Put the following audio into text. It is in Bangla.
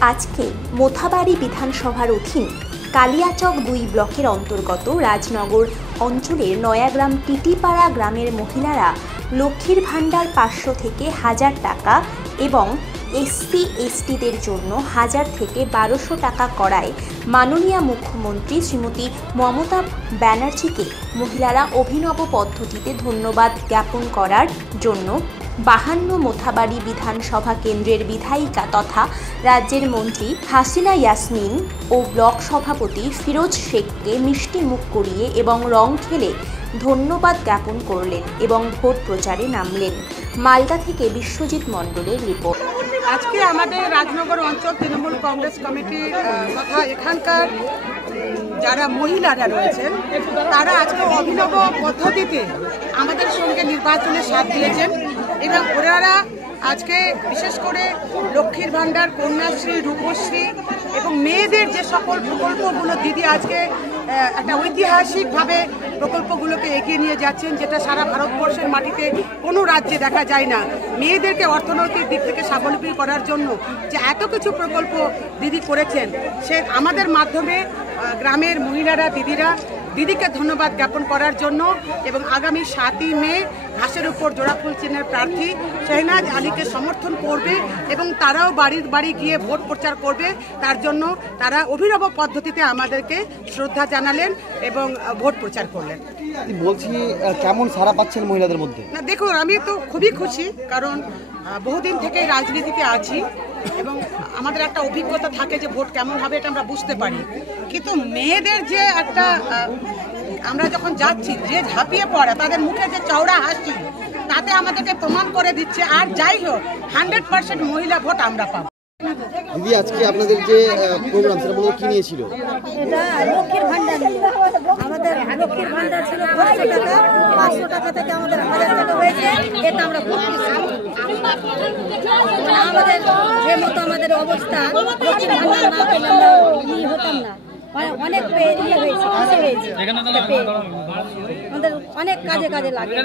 আজকে মোথাবাড়ি বিধানসভার অধীন কালিয়াচক ২ ব্লকের অন্তর্গত রাজনগর অঞ্চলের নয়াগ্রাম টিটিপাড়া গ্রামের মহিলারা লক্ষ্মীর ভাণ্ডার ৫০০ থেকে ১০০০ টাকা এবং এসসি এসটিদের জন্য ১০০০ থেকে ১২০০ টাকা করায় মাননীয় মুখ্যমন্ত্রী শ্রীমতী মমতা ব্যানার্জিকে মহিলারা অভিনব পদ্ধতিতে ধন্যবাদ জ্ঞাপন করার জন্য ৫২ মোথাবাড়ি বিধানসভা কেন্দ্রের বিধায়িকা তথা রাজ্যের মন্ত্রী হাসিনা ইয়াসমিন ও ব্লক সভাপতি ফিরোজ শেখকে মিষ্টি মুখ করিয়ে এবং রং খেলে ধন্যবাদ জ্ঞাপন করলেন এবং ভোট প্রচারে নামলেন। মালদা থেকে বিশ্বজিৎ মণ্ডলের রিপোর্ট। আজকে আমাদের রাজনগর অঞ্চল তৃণমূল কংগ্রেস কমিটি তথা এখানকার যারা মহিলারা রয়েছেন তারা আজকে অভিনব পদ্ধতিতে আমাদের সঙ্গে নির্বাচনে সাথ দিয়েছেন এবং ওনারা আজকে বিশেষ করে লক্ষ্মীর ভাণ্ডার, কন্যাশ্রী, রূপশ্রী এবং মেয়েদের যে সকল প্রকল্পগুলো দিদি আজকে একটা ঐতিহাসিকভাবে প্রকল্পগুলোকে এগিয়ে নিয়ে যাচ্ছেন, যেটা সারা ভারতবর্ষের মাটিতে কোনো রাজ্যে দেখা যায় না। মেয়েদেরকে অর্থনৈতিক দিক থেকে স্বাবলম্বী করার জন্য যে এত কিছু প্রকল্প দিদি করেছেন, সে আমাদের মাধ্যমে গ্রামের মহিলারা দিদিকে ধন্যবাদ জ্ঞাপন করার জন্য এবং আগামী ৭ই মে ঘাসের উপর জোড়াফুল চিহ্নের প্রার্থী শাহনাজ আলীকে সমর্থন করবে এবং তারাও বাড়ি গিয়ে ভোট প্রচার করবে। তার জন্য তারা অভিনব পদ্ধতিতে আমাদেরকে শ্রদ্ধা জানালেন এবং ভোট প্রচার করলেন। বলছি, কেমন সাড়া পাচ্ছেন মহিলাদের মধ্যে? না দেখুন, আমি তো খুবই খুশি, কারণ বহুদিন থেকে রাজনীতিতে আছি এবং আমাদের একটা অভিজ্ঞতা থাকে যে ভোট কেমন হবে এটা আমরা বুঝতে পারি, কিন্তু মেয়েদের যে একটা আমরা যখন যাচ্ছি যে ঝাঁপিয়ে পড়া, তাদের মুখে যে চওড়া হাসি, তাতে আমাদেরকে প্রমাণ করে দিচ্ছে। আর যাই হোক 100% মহিলা ভোট আমরা পাবো। দিদি, আজকে আপনাদের যে প্রোগ্রাম সেটা মূলত কি নিয়েছিল? এটা লক্ষ্মীর ভাণ্ডার নিয়ে। আমাদের লক্ষ্মীর ভাণ্ডার ছিল ৫০০ টাকা, ৫০০ টাকা থেকে আমাদের ১০০০ টাকা হয়েছে। এটা আমরা আমাদের যে মতো আমাদের অবস্থা, লক্ষ্মীর ভাণ্ডার না পেলে আমরা হতাম না। অনেক হয়েছে, আমাদের অনেক কাজে লাগে।